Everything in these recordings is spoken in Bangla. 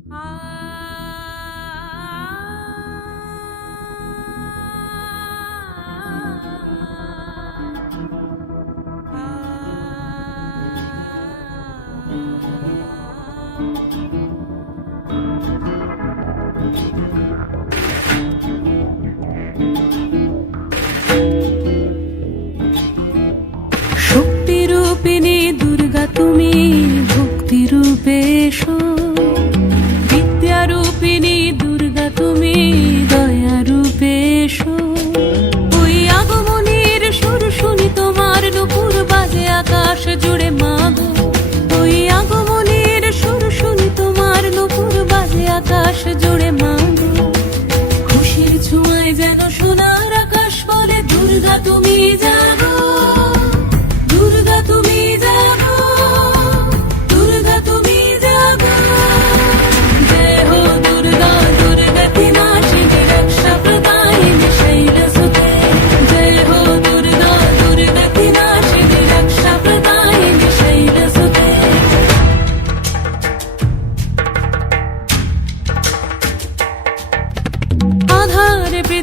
শক্তি শক্তিরূপিণী দুর্গা তুমি ভক্তি রূপে শোক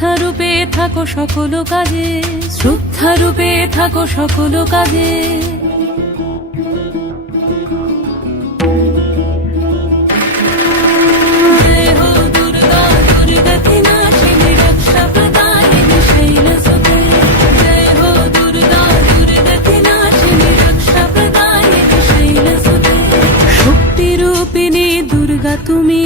শ্রদ্ধারূপে থাকো সকল কাজে শ্রদ্ধারূপে থাকো সকল কাজে। তুমি দুর্গা তুমি